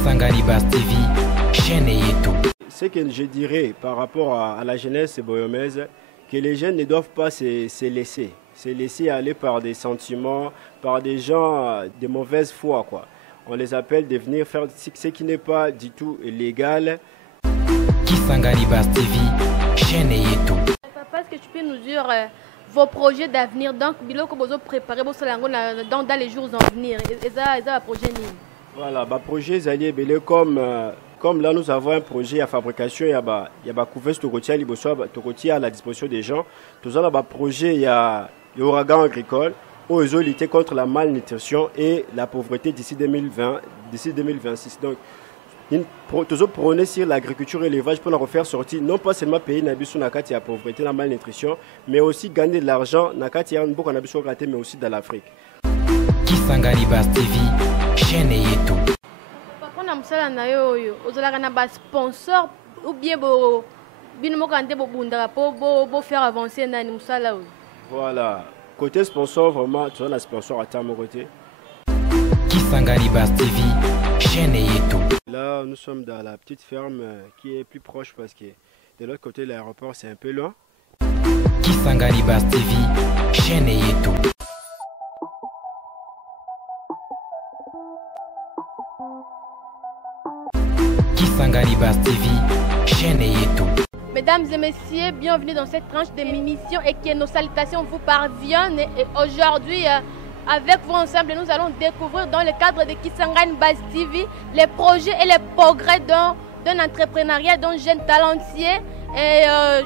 Kisangani Bass TV, chaîne yetu. Ce que je dirais par rapport à la jeunesse boyomaise, que les jeunes ne doivent pas se laisser aller par des sentiments, par des gens de mauvaise foi, quoi. On les appelle de venir faire ce qui n'est pas du tout légal. Kisangani Bass TV, chaîne yetu. Papa, est-ce que tu peux nous dire vos projets d'avenir, donc biloko bozo préparer dans les jours à venir, et ça projet ni. Voilà, bah projet alliés comme là nous avons un projet à fabrication, il y a couverture tokotia liboso tokotia à la disposition des gens. Tout ça là bah projet il y a ouragan agricole où ils ont lutté contre la malnutrition et la pauvreté d'ici 2026. Donc toujours prôner sur l'agriculture et l'élevage pour nous refaire sortir non pas seulement pays nabisu nakati la pauvreté, la malnutrition, mais aussi gagner de l'argent nakati ya beaucoup nabisu raté mais aussi dans l'Afrique. Kisangani Bass TV, chaîne yetu. Papa na musala na yo yo, ozalaka na ba sponsor ou bien bo bino mokande bo bunda bo faire avancer nani musala yo. Voilà, côté sponsor vraiment, tu as un sponsor à mon côté. Kisangani Bass TV, chaîne yetu. Là, nous sommes dans la petite ferme qui est plus proche parce que de l'autre côté, l'aéroport, c'est un peu loin. Kisangani Bass TV, chaîne yetu. Kisangani Bass TV, chaîne yetu. Mesdames et messieurs, bienvenue dans cette tranche de l'émission et que nos salutations vous parviennent. Et aujourd'hui, avec vous ensemble, nous allons découvrir dans le cadre de Kisangani Bass TV les projets et les progrès d'un entrepreneuriat, d'un jeune talentueux. Et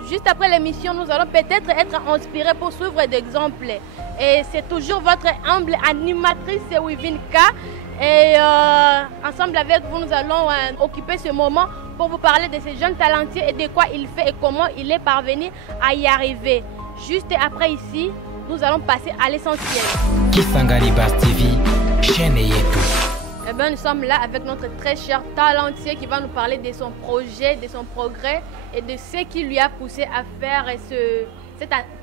juste après l'émission, nous allons peut-être être inspirés pour suivre d'exemples. Et c'est toujours votre humble animatrice Wivinka. Et ensemble avec vous, nous allons occuper ce moment pour vous parler de ces jeunes talentueux et de quoi il fait et comment il est parvenu à y arriver. Juste après ici, nous allons passer à l'essentiel. Kisangani Bass TV, chaîne yetu. Eh bien, nous sommes là avec notre très cher talentueux qui va nous parler de son projet, de son progrès et de ce qui lui a poussé à faire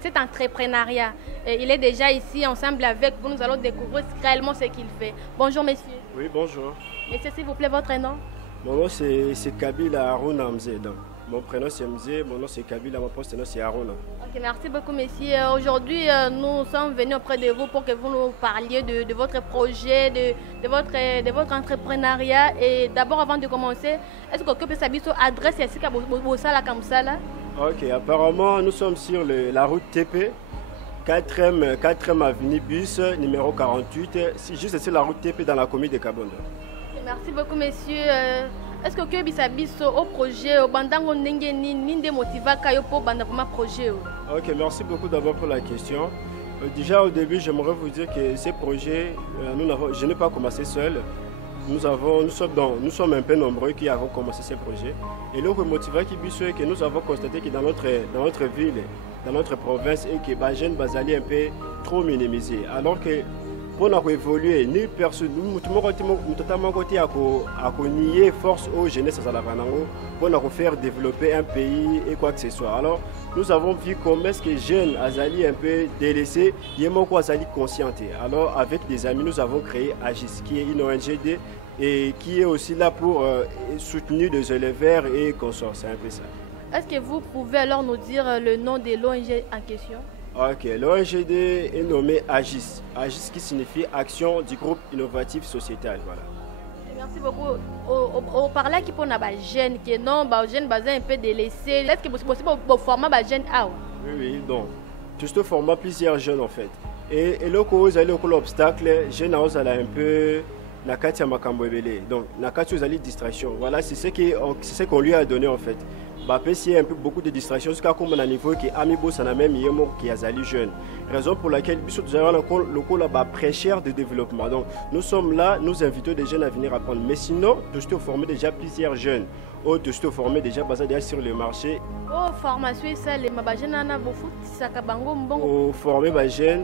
cet entrepreneuriat. Et il est déjà ici ensemble avec vous. Nous allons découvrir réellement ce qu'il fait. Bonjour, messieurs. Oui, bonjour. Monsieur, s'il vous plaît, votre nom? Mon nom, c'est Kabila Aruna Mzé. Mon prénom, c'est Mzé. Mon nom, c'est Kabila. Mon poste, c'est Aruna. Ok, merci beaucoup, messieurs. Aujourd'hui, nous sommes venus auprès de vous pour que vous nous parliez de votre projet, de votre entrepreneuriat. Et d'abord, avant de commencer, est-ce que peut s'habiller sur adresse ici comme ça là? Ok, apparemment, nous sommes sur la route TP, 4e avenue bus, numéro 48. Juste sur la route TP dans la commune de Kabondo. Merci beaucoup, messieurs. Est-ce que vous avez au projet, au bandango ninde motiva kayo pour bandama projet? Ok, merci beaucoup d'abord pour la question. Déjà au début, j'aimerais vous dire que ces projets, je n'ai pas commencé seul. Nous sommes un peu nombreux qui avons commencé ces projets. Et le motiva qui est que nous avons constaté que dans notre ville, dans notre province, et que les jeunes basali un peu trop minimisés. Alors que pour nous évoluer, ni personne, nous totalement côté à nier force aux jeunesses à la pour nous faire développer un pays et quoi que ce soit. Alors, nous avons vu comment est-ce que les jeunes Azali un peu délaissés, ils sont Azali conscientés. Alors, avec des amis, nous avons créé Agis, qui est une ONG et qui est aussi là pour soutenir des éleveurs et consorts. C'est un peu ça. Est-ce que vous pouvez alors nous dire le nom de l'ONG en question? Ok, l'ONG est nommée Agis. Agis qui signifie Action du groupe innovatif sociétal. Voilà. Merci beaucoup. Au parler qui pour les jeunes, qui non, les jeunes un peu délaissés. Est-ce que c'est possible de former les jeunes? Oui, donc, tout ce format plusieurs jeunes en fait. Et là, quand vous allez au l'obstacle, les jeunes ont un peu. Nakati Makambwebele. Donc, Nakati vous allez distraction. Voilà, c'est ce qu'on lui a donné en fait. Il y a un peu beaucoup de distractions jusqu'à comme un niveau qui amibo ça n'a même yemo qui a zali jeune. Raison pour laquelle nous avons le col là très cher de développement. Donc nous sommes là, nous invitons des jeunes à venir apprendre. Mais sinon, nous sommes formés déjà plusieurs jeunes. Nous sommes formés déjà basés sur le marché. Oh, formation ça les mabajene na bofu sakabango mbongo. Oh, former les jeunes.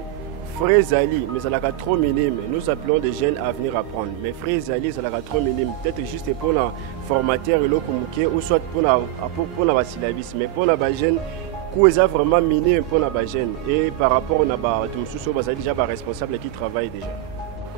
Frères Ali, mais ça l'a trop minime. Nous appelons des jeunes à venir apprendre. Mais Frères Ali, ça l'a trop minime. Peut-être juste pour le formateur et le ou soit pour la syllabus. Mais pour les jeunes, c'est vraiment minime pour les jeunes. Et par rapport à tout ça, c'est déjà responsable qui travaille déjà.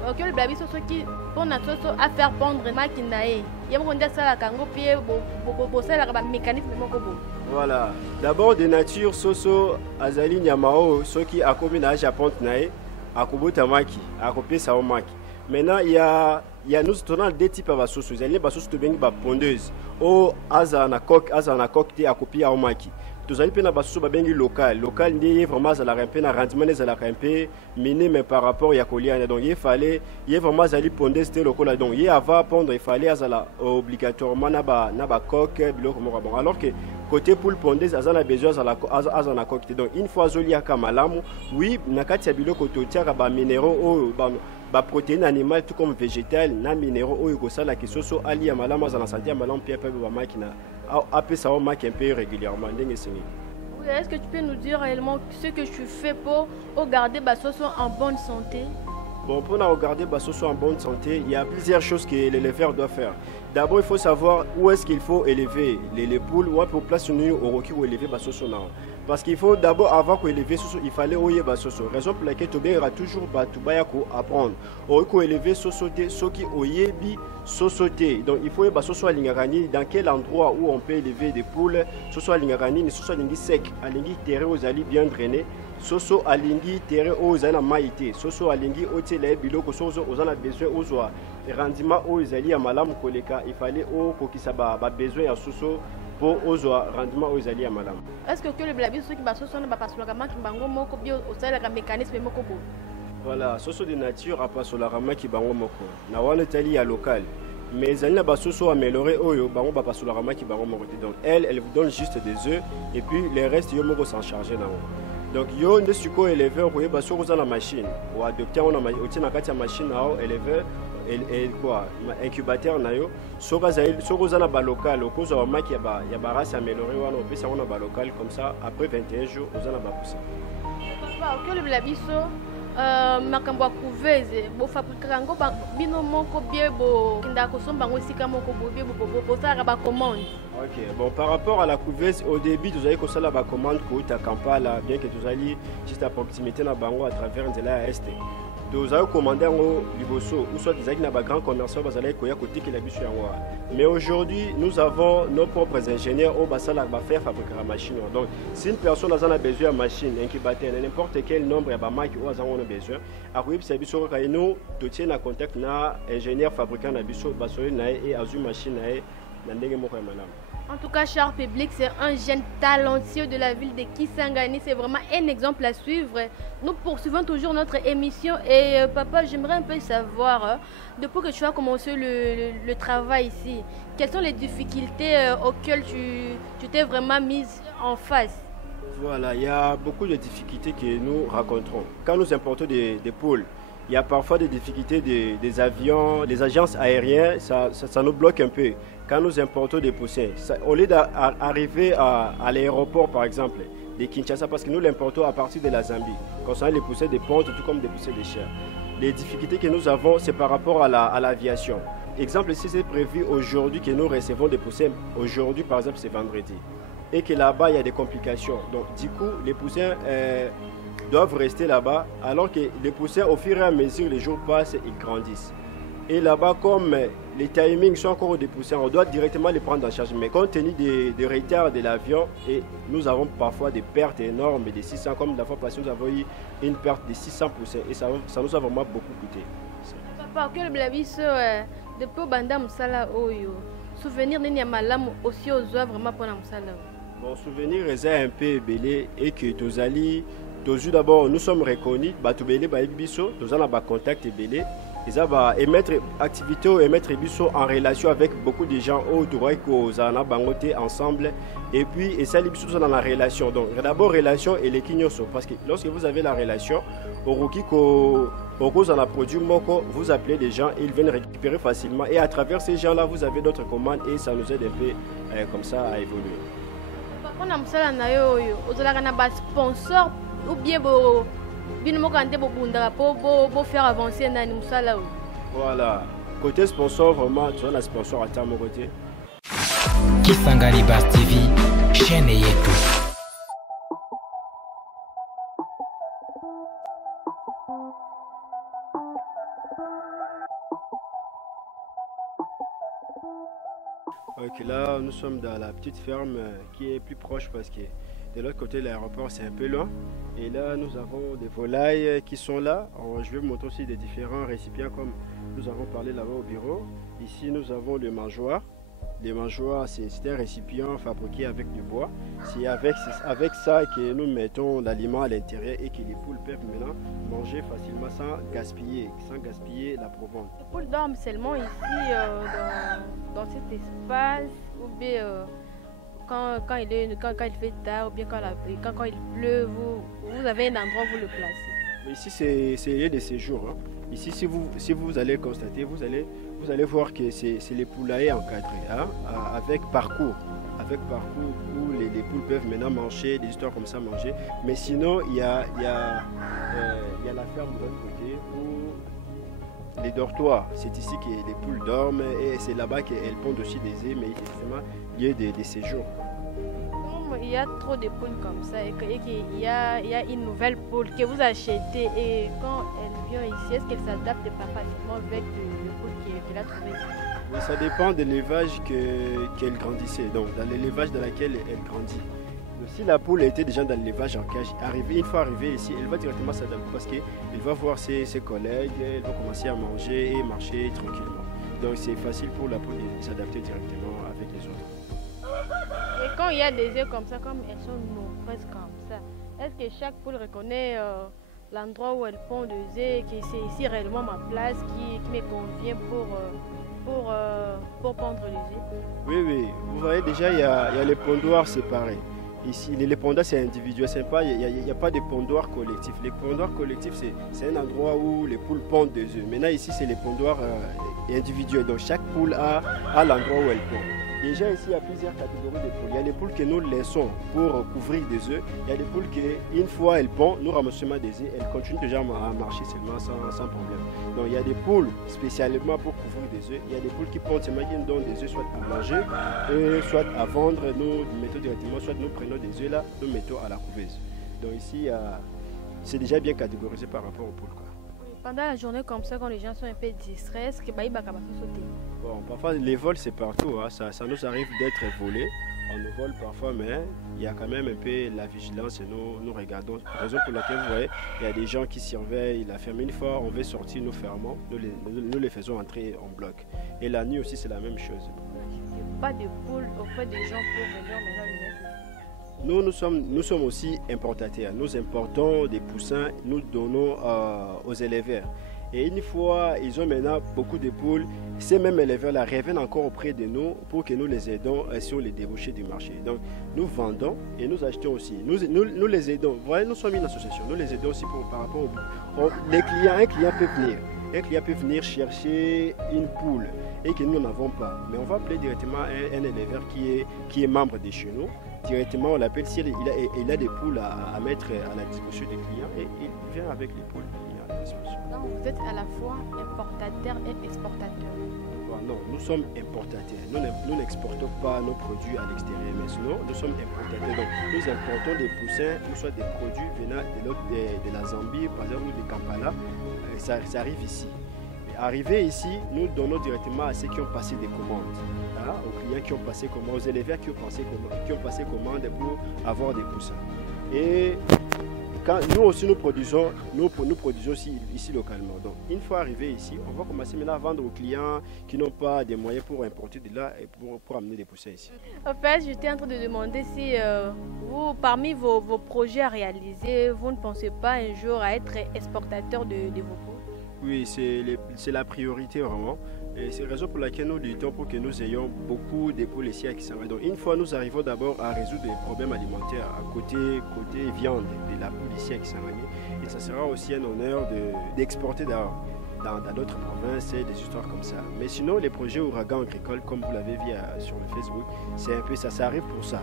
Ok, le blabi soso qui on a soso à faire pondre makinae. Il y a mon dia ça la kango pied bo ça la mécanisme moko bo. Voilà. D'abord de nature soso azali nyamao soki akomi na japon nae akobota maki akopé sa maki. Maintenant il y a nous tenons deux types de soso. Il y a les soso to bengi ba pondeuse o azana coque te akopi a maki. Tous allez na basoso ba bengi local ndiye vraiment za la ramper na rendement za la ramper minime par rapport ya kolia. Donc il fallait vraiment zali pondeuse te lokola. Donc il avant pondre il fallait azala obligatoirement na ba coque biloko moko bon. Alors que côté poule pondeuse azana besoin azana coque. Donc une fois zoli aka malamu oui nakati ya biloko to tiaka ba minéraux o ba protéines animales tout comme végétales na minéraux o ekosala ke soso ali ya malamu azana santé ya malamu pia pe ba makina appeler ça au mac un peu régulièrement. Oui, est-ce que tu peux nous dire réellement ce que tu fais pour garder Basoso en bonne santé? Bon, pour garder Basoso en bonne santé, il y a plusieurs choses que l'éleveur doit faire. D'abord, il faut savoir où est-ce qu'il faut élever les poules, ou pour placer une au roki ou élever Basoso. Parce qu'il faut d'abord, avant d'élever Soso, il fallait oyer Basoso. Raison pour laquelle Tobé aura toujours Batubayako apprendre. Ou élever Sosoté, ce qui oyebi Sosoté. Donc il faut que Basoso à Lingarani, dans quel endroit où on peut élever des poules, Soso à Lingarani, ne Soso à Lingi sec, à Lingi terre aux ali bien drainé, Soso à Lingi terre aux ana maïté, Soso à Lingi hôtel biloko Soso aux ana besoin aux oies. Rendement aux ali à malam koleka, il fallait au kokisaba besoin à Soso. Pour aux rendement aux alliés à madame. Est-ce que le blabi qui va se pas sur la qui bango moko bio au sein la mécanisme moko bo. Voilà, soso de nature à pas sur la rama qui bango moko. Na wana tali à local. Mais elle n'a pas soso amélioré oyo bango pas sur la rama qui bango moko. Donc elle vous donne juste des œufs et puis les restes yo moko s'en charger là. Donc yo ne suko éleveur ko yeba soko za la machine ou adopter on a otina kati ya machine na éleveur et quoi incubateur na yo soko za na ba local okozo wa maki ya ba race amélioré wana opesa on a ba local comme ça après 21 jours oza na ba poussin. Papa que le blabiso makambo ya couveuse bo fabriquer ngo bino moko bien bo kinda ko somba ngo sika moko bo bien bo ça ba commande. Ok, bon par rapport à la couveuse au début vous avez que ça la ba commande ko ta Kampala bien que vous allez juste à proximité na bango à travers Nzela Est. Vous avez commandé en Liboso ou soit des grands commerçants vous allez côté qui la biche en. Mais aujourd'hui nous avons nos propres ingénieurs au Bassala va faire fabriquer la machine. Donc si une personne a besoin de machine incubateur n'importe quel nombre de marques ou a besoin à quoi c'est biso ka nous dotier en contact na ingénieur fabricant na biso basoye na et azu machine na ndenge moko ya malamu. En tout cas, cher public, c'est un jeune talentueux de la ville de Kisangani. C'est vraiment un exemple à suivre. Nous poursuivons toujours notre émission. Et papa, j'aimerais un peu savoir, depuis que tu as commencé le travail ici, quelles sont les difficultés auxquelles tu t'es vraiment mise en face? Voilà, il y a beaucoup de difficultés que nous rencontrons. Quand nous importons des poules, il y a parfois des difficultés des avions, des agences aériennes, ça nous bloque un peu. Quand nous importons des poussins, au lieu d'arriver à l'aéroport par exemple, de Kinshasa, parce que nous l'importons à partir de la Zambie, concernant les poussins de ponte, tout comme des poussins de chair. Les difficultés que nous avons, c'est par rapport à l'aviation. Exemple, si c'est prévu aujourd'hui que nous recevons des poussins, aujourd'hui par exemple c'est vendredi, et que là-bas il y a des complications. Donc du coup, les poussins doivent rester là-bas, alors que les poussins, au fur et à mesure, les jours passent, ils grandissent. Et là-bas, comme les timings sont encore des poussins, on doit directement les prendre en charge. Mais compte tenu des retards de l'avion, et nous avons parfois des pertes énormes, de 600, comme la fois passée, nous avons eu une perte de 600 poussins. Et ça nous a vraiment beaucoup coûté. Papa, que le blabiso, depuis Banda Moussala Oyo, souvenir de Niamalam aussi aux oeuvres vraiment pour Moussala. Bon, souvenir est un peu belé et que Tozali, d'abord, nous sommes reconnus, Batoubélé, Baïbiso, nous avons un contact belé. Ils va émettre activité et mettre biso en relation avec beaucoup de gens au droit qu'on a bangoté ensemble et puis et ça les biso dans la relation. Donc d'abord relation et les kinyoso parce que lorsque vous avez la relation au roki ko on a produit moko, vous appelez des gens et ils viennent récupérer facilement et à travers ces gens là vous avez d'autres commandes et ça nous aide un peu comme ça à évoluer. On a msala na yo yo ozalaka na ba sponsor ou bien bo pour faire avancer dans Moussala. Voilà. Côté sponsor, vraiment, tu as un sponsor à ta côté. Kisangani Bass TV, chaîne Yetu. Ok, là, nous sommes dans la petite ferme qui est plus proche parce que de l'autre côté de l'aéroport, c'est un peu loin. Et là, nous avons des volailles qui sont là. Alors, je vais vous montrer aussi des différents récipients comme nous avons parlé là-bas au bureau. Ici, nous avons le mangeoire. Les mangeoires, c'est un récipient fabriqué avec du bois. C'est avec ça que nous mettons l'aliment à l'intérieur et que les poules peuvent maintenant manger facilement sans gaspiller la provende. Les poules dorment seulement ici dans cet espace ou bien quand il fait tard ou bien quand il pleut, vous avez un endroit où vous le placez. Ici, c'est lieu de séjour. Hein. Ici, si vous allez constater, vous allez voir que c'est les poulaillers encadrés, hein, avec parcours où les poules peuvent maintenant manger, des histoires comme ça manger. Mais sinon, il y a la ferme de l'autre côté où les dortoirs, c'est ici que les poules dorment et c'est là-bas qu'elles pondent aussi des œufs, mais effectivement, il y a des séjours. Il y a trop de poules comme ça et qu'il y a une nouvelle poule que vous achetez et quand elle vient ici, est-ce qu'elle s'adapte pas facilement avec le poule qu'elle a trouvé ici? Oui, ça dépend de l'élevage qu'elle grandissait, donc dans l'élevage dans lequel elle grandit. Donc, si la poule était déjà dans l'élevage en cage, une fois arrivée ici, elle va directement s'adapter parce qu'elle va voir ses collègues, elle va commencer à manger et marcher tranquillement. Donc c'est facile pour la poule de s'adapter directement avec les autres. Et quand il y a des œufs comme ça, comme elles sont nombreuses comme ça, est-ce que chaque poule reconnaît l'endroit où elle pond des œufs, que c'est ici réellement ma place qui me convient pour pondre les œufs? Oui. Vous voyez déjà, il y a les pondoirs séparés. Ici, les pondoirs, c'est individuel, il n'y a pas de pondoirs collectifs. Les pondoirs collectifs, c'est un endroit où les poules pondent des œufs. Maintenant, ici, c'est les pondoirs individuels. Donc, chaque poule a l'endroit où elle pond. Déjà ici, il y a plusieurs catégories de poules. Il y a les poules que nous laissons pour couvrir des œufs. Il y a des poules qui, une fois elles pondent, nous ramassons des œufs, elles continuent déjà à marcher seulement sans problème. Donc il y a des poules spécialement pour couvrir des œufs. Il y a des poules qui pondent seulement, qui nous donnent des œufs soit à manger, soit à vendre. Nous mettons directement, soit nous prenons des œufs là, nous mettons à la couveuse. Donc ici, c'est déjà bien catégorisé par rapport aux poules. Pendant la journée comme ça, quand les gens sont un peu distraits, est-ce que ils vont sauter? Bon, parfois les vols c'est partout, hein. Ça nous arrive d'être volés. On nous vole parfois, mais il y a quand même un peu la vigilance et nous regardons. Raison pour laquelle vous voyez, il y a des gens qui surveillent la ferme. Une fois on veut sortir, nous fermons, nous les faisons entrer en bloc. Et la nuit aussi c'est la même chose. Pas de poules auprès des gens pour venir maintenant les mettre. Nous sommes aussi importateurs. Nous importons des poussins, nous donnons aux éleveurs. Et une fois, ils ont maintenant beaucoup de poules. Ces mêmes éleveurs-là reviennent encore auprès de nous pour que nous les aidons sur les débouchés du marché. Donc, nous vendons et nous achetons aussi. Nous les aidons. Vous voyez, nous sommes une association. Nous les aidons aussi par rapport les clients. Un client peut venir. Un client peut venir chercher une poule et que nous n'avons pas. Mais on va appeler directement un éleveur qui est membre de chez nous. Directement, on l'appelle si il a des poules à mettre à la disposition des clients et il vient avec les poules à la disposition. Donc vous êtes à la fois importateur et exportateur. Bon, non, nous sommes importateurs. Nous n'exportons pas nos produits à l'extérieur, mais sinon nous sommes importateurs. Donc nous importons des poussins ou soit des produits venant de la Zambie, par exemple, ou de Kampala. Ça arrive ici. Arrivé ici, nous donnons directement à ceux qui ont passé des commandes, hein, aux clients qui ont passé commande, aux éleveurs qui ont passé commande pour avoir des poussins. Et quand nous aussi nous produisons aussi ici localement. Donc une fois arrivé ici, on va commencer maintenant à vendre aux clients qui n'ont pas des moyens pour importer de là et pour amener des poussins ici. En fait, j'étais en train de demander si vous, parmi vos projets à réaliser, vous ne pensez pas un jour à être exportateur de vos poules? Oui, c'est la priorité vraiment. Et c'est la raison pour laquelle nous luttons pour que nous ayons beaucoup de poules ici à Kisangani. Donc une fois nous arrivons d'abord à résoudre les problèmes alimentaires à côté viande de la poule ici à Kisangani. Et ça sera aussi un honneur d'exporter dans d'autres provinces et des histoires comme ça. Mais sinon les projets Ouragan agricole, comme vous l'avez vu sur le Facebook, c'est un peu ça, ça arrive pour ça.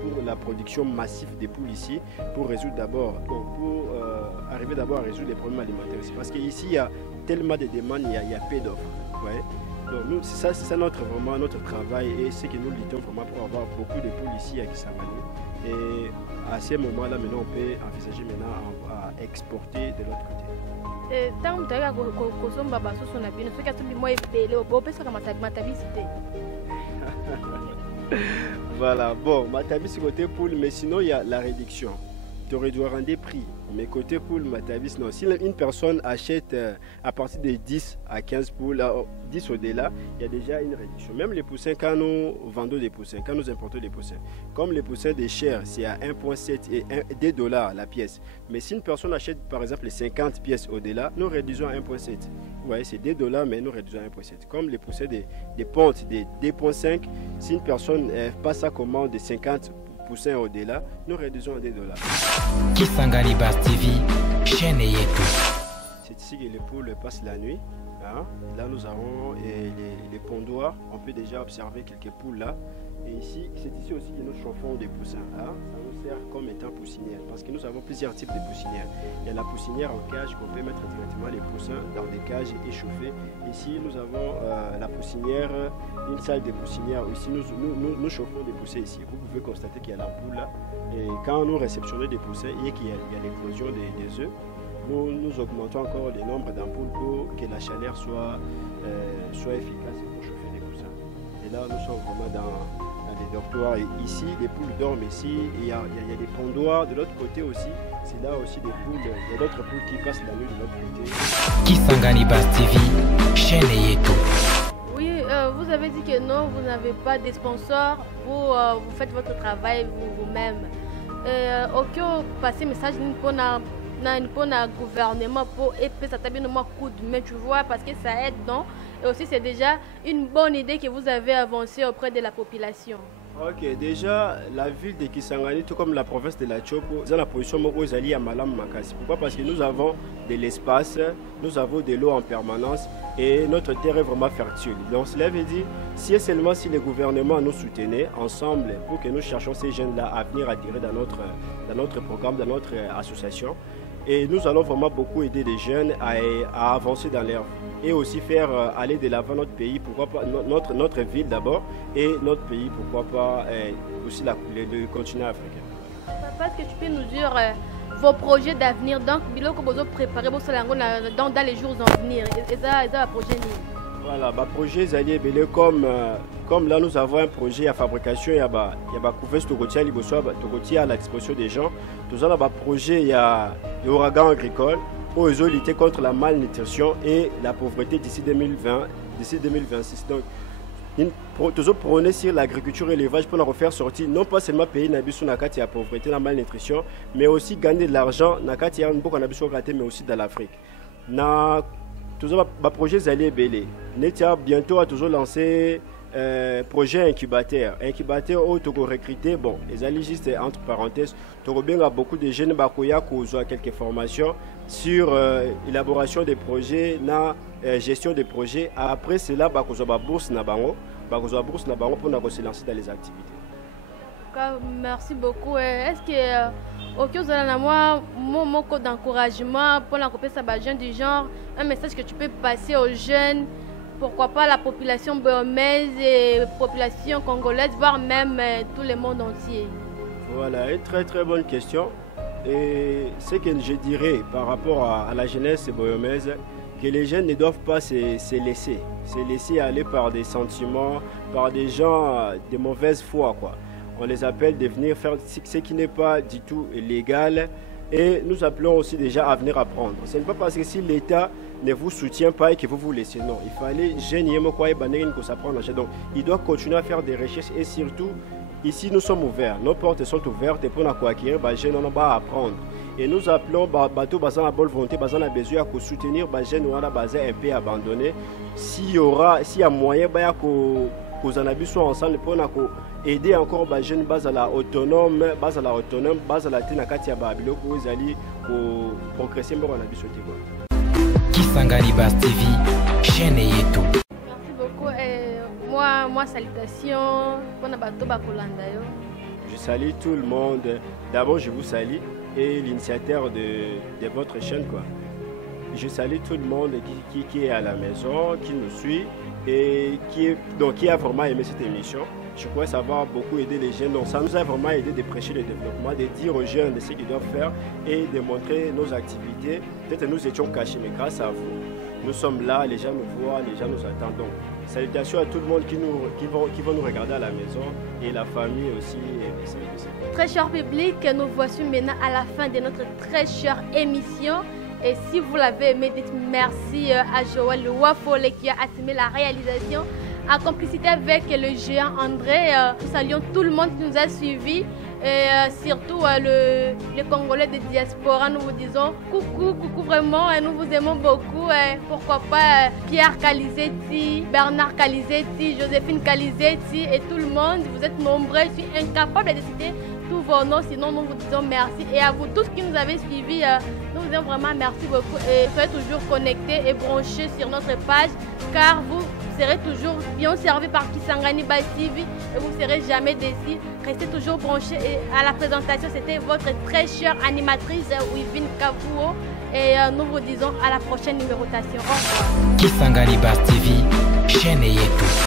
Pour la production massive des poules ici, pour résoudre d'abord, pour arriver d'abord à résoudre les problèmes alimentaires aussi. Parce qu'ici il y a tellement de demandes, il y a peu d'offres. Ouais. Donc c'est ça vraiment notre travail et c'est que nous luttons vraiment pour avoir beaucoup de poules ici à Kisangani. Et à ce moment-là, maintenant, on peut envisager maintenant à exporter de l'autre côté. Tant que Voilà, bon, Matabi c'est côté poule, mais sinon il y a la réduction. Tu réduire des prix. Mais côté poule, Matabi, non. Si une personne achète à partir de 10 à 15 poules, 10 au-delà, il y a déjà une réduction. Même les poussins, quand nous vendons des poussins, quand nous importons des poussins, comme les poussins des chairs, c'est à 1,7 et $2 la pièce. Mais si une personne achète par exemple les 50 pièces au-delà, nous réduisons à 1,7. Vous voyez, c'est $2, mais nous réduisons à 1,7. Comme les poussins des pontes, des 2,5, si une personne passe sa commande de 50 poussins au-delà, nous réduisons à $2. Kisangani Bass TV, chaîne Yetu. C'est ici que les poules passent la nuit. Hein. Là, nous avons les pondoirs. On peut déjà observer quelques poules là. Et ici, c'est ici aussi que nous chauffons des poussins. Hein. Ça nous sert comme étant poussinière parce que nous avons plusieurs types de poussinières. Il y a la poussinière en cage qu'on peut mettre directement les poussins dans des cages et chauffer. Ici, nous avons la poussinière, une salle de poussinière. Ici, nous chauffons des poussins ici. Vous pouvez constater qu'il y a l'ampoule là. Et quand nous réceptionnons des poussins et qu'il y a l'éclosion des œufs, nous augmentons encore le nombre d'ampoules pour que la chaleur soit efficace pour chauffer les poussins. Et là, nous sommes vraiment dans les dortoirs. Et ici, les poules dorment ici. Et il y a des pondoirs de l'autre côté aussi. C'est là aussi des poules. Il y a d'autres poules qui passent la nuit de l'autre côté. Kisangani Bass TV, chaîne Yetu. Oui, vous avez dit que non, vous n'avez pas de sponsors. Vous faites votre travail vous-même. Ok, passer message pour le gouvernement pour aider à coup de main, tu vois, parce que ça aide, non? Et aussi, c'est déjà une bonne idée que vous avez avancée auprès de la population. Ok, déjà, la ville de Kisangani, tout comme la province de la Tchopo, dans la position où à Malam Makasi. Pourquoi? Parce que nous avons de l'espace, nous avons de l'eau en permanence et notre terre est vraiment fertile. Donc cela veut dire, si le gouvernement nous soutenait ensemble pour que nous cherchions ces jeunes-là à venir adhérer dans notre programme, dans notre association, et nous allons vraiment beaucoup aider les jeunes à avancer dans leur vie et aussi faire aller de l'avant notre pays, pourquoi pas notre ville d'abord et notre pays, pourquoi pas aussi le continent africain. Parce que tu peux nous dire vos projets d'avenir, donc biloko bozo préparer dans les jours à venir, et ça projet. Voilà, bah projet Zali Belé comme là nous avons un projet à fabrication, il y a couverture Togotia Libosoa, Togotia à l'exposition des gens. Tout ça, projet il y a l'ouragan agricole pour lutter contre la malnutrition et la pauvreté d'ici 2020, d'ici 2026. Donc, toujours prôner sur l'agriculture et l'élevage pour la refaire sortir, non pas seulement payer Nabisu Nakati à pauvreté, la malnutrition, mais aussi gagner de l'argent, Nakati à beaucoup Nabisu Nakati, mais aussi dans l'Afrique. Toujours projet Zali Belé. Netia bientôt a toujours lancé projet incubateur. Incubateur où tu as recruté, bon, les alliés juste entre parenthèses, tu as bien beaucoup de jeunes bakoya qui ont quelques formations sur élaboration des projets, gestion des projets. Après cela, tu as bourse na bango pour se lancer dans les activités. Merci beaucoup. Est-ce que vous avez mon code d'encouragement pour la jeune du genre, un message que tu peux passer aux jeunes, pourquoi pas la population burmaise et la population congolaise, voire même tout le monde entier? Voilà, une très très bonne question. Et ce que je dirais par rapport à la jeunesse burmaise, que les jeunes ne doivent pas se laisser aller par des sentiments, par des gens de mauvaise foi, quoi. On les appelle de venir faire ce qui n'est pas du tout légal et nous appelons aussi déjà à venir apprendre. Ce n'est pas parce que si l'État ne vous soutient pas et que vous vous laissez, non. Il fallait donc il doit continuer à faire des recherches et surtout ici nous sommes ouverts, nos portes sont ouvertes pour nous acquérir, jeunes on va apprendre. Et nous appelons bateau basant la bonne volonté, basant la besoin à soutenir les jeunes on a basé un peu abandonné. S'il y a moyen que les soient ensemble pour aider encore les jeunes à la autonome, à la tenakati à Babilo pour les alliés pour progresser dans la vie. Kisangani Bass TV, chaîne Yetu. Merci beaucoup. Moi, salutations pour Nabato Bakolanda. Je salue tout le monde. D'abord, je vous salue et l'initiateur de votre chaîne, quoi. Je salue tout le monde qui est à la maison, qui nous suit et qui a vraiment aimé cette émission. Je crois que ça va beaucoup aider les jeunes. Donc ça nous a vraiment aidé de prêcher le développement, de dire aux jeunes de ce qu'ils doivent faire et de montrer nos activités. Peut-être nous étions cachés, mais grâce à vous, nous sommes là, les gens nous voient, les gens nous attendent. Donc Salutations à tout le monde qui vont nous regarder à la maison et la famille aussi. Très cher public, nous voici maintenant à la fin de notre très chère émission. Et si vous l'avez aimé, dites merci à Joël Wafole qui a assumé la réalisation. En complicité avec le géant André, nous saluons tout le monde qui nous a suivis. Et surtout les Congolais de diaspora, nous vous disons coucou vraiment, nous vous aimons beaucoup. Pourquoi pas Pierre Calizetti, Bernard Calizetti, Joséphine Calizetti et tout le monde. Vous êtes nombreux, je suis incapable de citer tous vos noms, sinon nous vous disons merci. Et à vous tous qui nous avez suivis, nous vous disons vraiment merci beaucoup. Et soyez toujours connectés et branchés sur notre page, car vous serez toujours bien servi par Kisangani Base TV et vous ne serez jamais déçus. Restez toujours branchés. Et à la présentation, c'était votre très chère animatrice Wivine Kavuo. Et nous vous disons à la prochaine numérotation. Au revoir. Kisangani Base TV, chaîne Yetu.